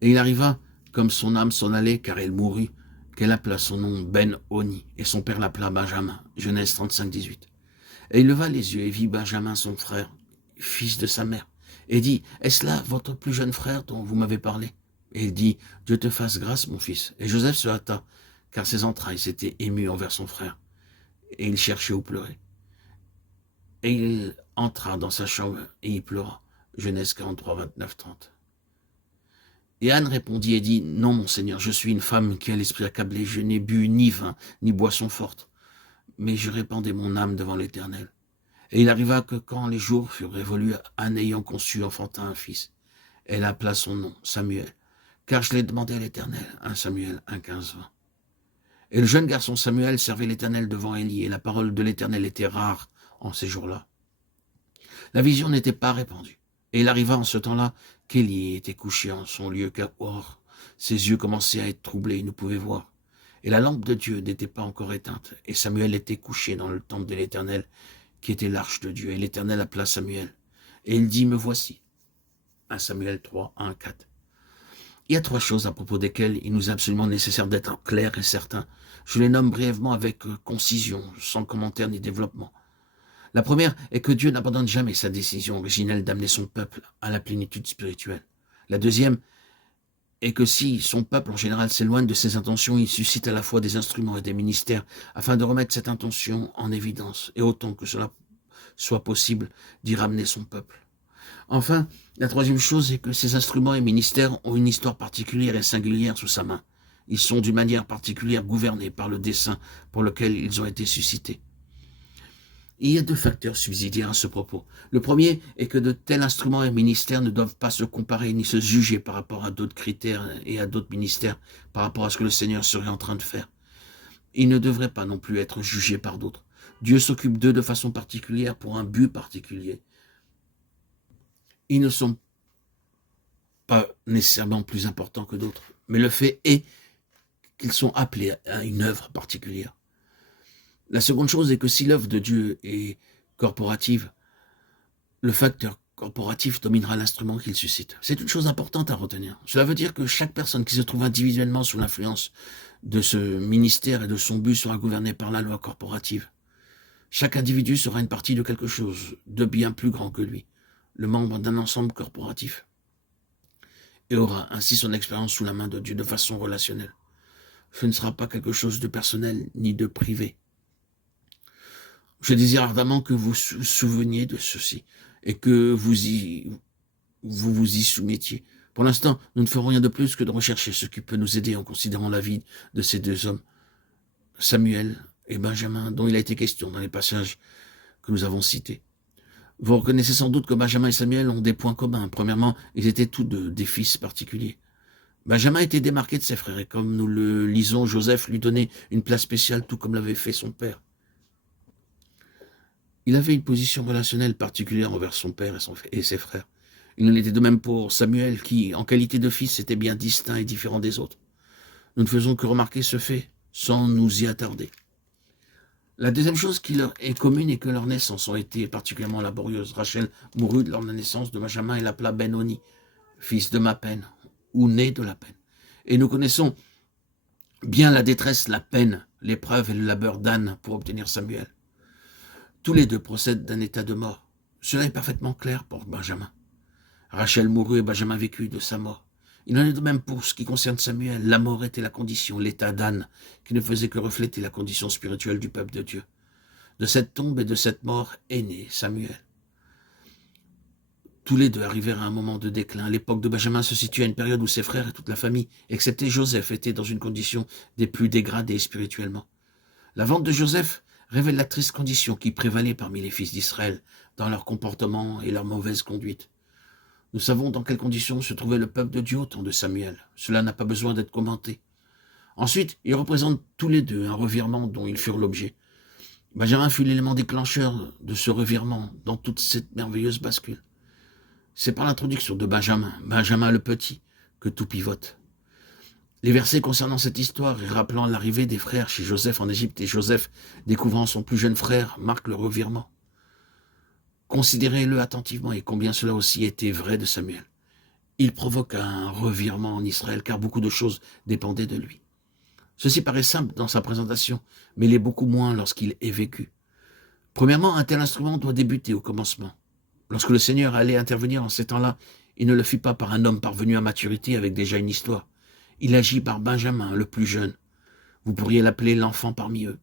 Et il arriva, comme son âme s'en allait, car elle mourut, qu'elle appela son nom Ben-Oni, et son père l'appela Benjamin. Genèse 35, 18. Et il leva les yeux et vit Benjamin, son frère, fils de sa mère, et dit, « Est-ce là votre plus jeune frère dont vous m'avez parlé ?» Et il dit, « Dieu te fasse grâce, mon fils. » Et Joseph se hâta, car ses entrailles s'étaient émues envers son frère, et il cherchait où pleurer. Et il entra dans sa chambre, et y pleura. Genèse 43, 29, 30. Et Anne répondit et dit, « Non, mon Seigneur, je suis une femme qui a l'esprit accablé, je n'ai bu ni vin, ni boisson forte, mais je répandais mon âme devant l'Éternel. » Et il arriva que quand les jours furent révolus, Anne ayant conçu enfanta un fils. Elle appela son nom Samuel, car je l'ai demandé à l'Éternel. 1 Samuel 1, 15, 20. Et le jeune garçon Samuel servait l'Éternel devant Élie, et la parole de l'Éternel était rare en ces jours-là. La vision n'était pas répandue. Et il arriva en ce temps-là qu'Élie était couché en son lieu, car or, ses yeux commençaient à être troublés, il ne pouvait voir. Et la lampe de Dieu n'était pas encore éteinte, et Samuel était couché dans le temple de l'Éternel, qui était l'arche de Dieu. Et l'Éternel appela Samuel. Et il dit, « Me voici. » 1 Samuel 3, 1, 4. Il y a 3 choses à propos desquelles il nous est absolument nécessaire d'être clair et certain. Je les nomme brièvement avec concision, sans commentaire ni développement. La première est que Dieu n'abandonne jamais sa décision originelle d'amener son peuple à la plénitude spirituelle. La deuxième est que si son peuple en général s'éloigne de ses intentions, il suscite à la fois des instruments et des ministères afin de remettre cette intention en évidence, et autant que cela soit possible d'y ramener son peuple. Enfin, la troisième chose est que ces instruments et ministères ont une histoire particulière et singulière sous sa main. Ils sont d'une manière particulière gouvernés par le dessein pour lequel ils ont été suscités. Il y a 2 facteurs subsidiaires à ce propos. Le premier est que de tels instruments et ministères ne doivent pas se comparer ni se juger par rapport à d'autres critères et à d'autres ministères par rapport à ce que le Seigneur serait en train de faire. Ils ne devraient pas non plus être jugés par d'autres. Dieu s'occupe d'eux de façon particulière pour un but particulier. Ils ne sont pas nécessairement plus importants que d'autres, mais le fait est qu'ils sont appelés à une œuvre particulière. La seconde chose est que si l'œuvre de Dieu est corporative, le facteur corporatif dominera l'instrument qu'il suscite. C'est une chose importante à retenir. Cela veut dire que chaque personne qui se trouve individuellement sous l'influence de ce ministère et de son but sera gouvernée par la loi corporative. Chaque individu sera une partie de quelque chose de bien plus grand que lui, le membre d'un ensemble corporatif, et aura ainsi son expérience sous la main de Dieu de façon relationnelle. Ce ne sera pas quelque chose de personnel ni de privé. Je désire ardemment que vous vous souveniez de ceci et que vous vous y soumettiez. Pour l'instant, nous ne ferons rien de plus que de rechercher ce qui peut nous aider en considérant la vie de ces 2 hommes, Samuel et Benjamin, dont il a été question dans les passages que nous avons cités. Vous reconnaissez sans doute que Benjamin et Samuel ont des points communs. Premièrement, ils étaient tous 2 des fils particuliers. Benjamin était démarqué de ses frères, et comme nous le lisons, Joseph lui donnait une place spéciale, tout comme l'avait fait son père. Il avait une position relationnelle particulière envers son père et ses frères. Il en était de même pour Samuel, qui, en qualité de fils, était bien distinct et différent des autres. Nous ne faisons que remarquer ce fait, sans nous y attarder. La deuxième chose qui leur est commune est que leurs naissances ont été particulièrement laborieuses. Rachel mourut lors de la naissance de Benjamin et l'appela Ben-Oni, fils de ma peine, ou né de la peine. Et nous connaissons bien la détresse, la peine, l'épreuve et le labeur d'Anne pour obtenir Samuel. Tous les 2 procèdent d'un état de mort. Cela est parfaitement clair pour Benjamin. Rachel mourut et Benjamin vécut de sa mort. Il en est de même pour ce qui concerne Samuel. La mort était la condition, l'état d'Anne, qui ne faisait que refléter la condition spirituelle du peuple de Dieu. De cette tombe et de cette mort est né Samuel. Tous les 2 arrivèrent à un moment de déclin. L'époque de Benjamin se situe à une période où ses frères et toute la famille, excepté Joseph, étaient dans une condition des plus dégradées spirituellement. La vente de Joseph révèle la triste condition qui prévalait parmi les fils d'Israël dans leur comportement et leur mauvaise conduite. Nous savons dans quelles conditions se trouvait le peuple de Dieu au temps de Samuel. Cela n'a pas besoin d'être commenté. Ensuite, ils représentent tous les 2 un revirement dont ils furent l'objet. Benjamin fut l'élément déclencheur de ce revirement dans toute cette merveilleuse bascule. C'est par l'introduction de Benjamin le petit, que tout pivote. Les versets concernant cette histoire et rappelant l'arrivée des frères chez Joseph en Égypte et Joseph découvrant son plus jeune frère marquent le revirement. Considérez-le attentivement et combien cela aussi était vrai de Samuel. Il provoque un revirement en Israël, car beaucoup de choses dépendaient de lui. Ceci paraît simple dans sa présentation, mais il est beaucoup moins lorsqu'il est vécu. Premièrement, un tel instrument doit débuter au commencement. Lorsque le Seigneur allait intervenir en ces temps-là, il ne le fit pas par un homme parvenu à maturité avec déjà une histoire. Il agit par Benjamin, le plus jeune. Vous pourriez l'appeler l'enfant parmi eux.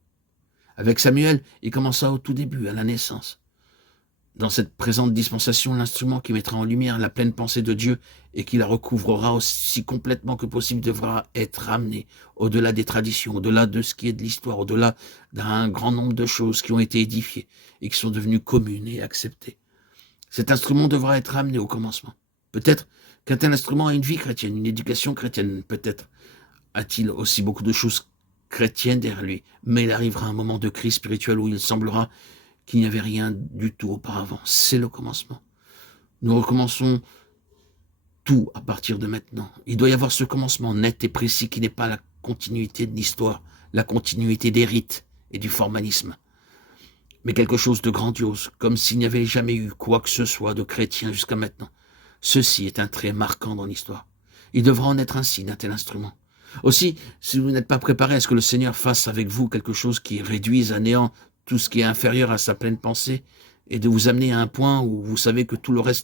Avec Samuel, il commença au tout début, à la naissance. Dans cette présente dispensation, l'instrument qui mettra en lumière la pleine pensée de Dieu et qui la recouvrera aussi complètement que possible devra être ramené au-delà des traditions, au-delà de ce qui est de l'histoire, au-delà d'un grand nombre de choses qui ont été édifiées et qui sont devenues communes et acceptées. Cet instrument devra être ramené au commencement. Peut-être qu'un tel instrument a une vie chrétienne, une éducation chrétienne. Peut-être a-t-il aussi beaucoup de choses chrétiennes derrière lui. Mais il arrivera un moment de crise spirituelle où il semblera qu'il n'y avait rien du tout auparavant. C'est le commencement. Nous recommençons tout à partir de maintenant. Il doit y avoir ce commencement net et précis qui n'est pas la continuité de l'histoire, la continuité des rites et du formalisme, mais quelque chose de grandiose, comme s'il n'y avait jamais eu quoi que ce soit de chrétien jusqu'à maintenant. Ceci est un trait marquant dans l'histoire. Il devra en être ainsi d'un tel instrument. Aussi, si vous n'êtes pas préparé à ce que le Seigneur fasse avec vous quelque chose qui réduise à néant tout ce qui est inférieur à sa pleine pensée, et de vous amener à un point où vous savez que tout le reste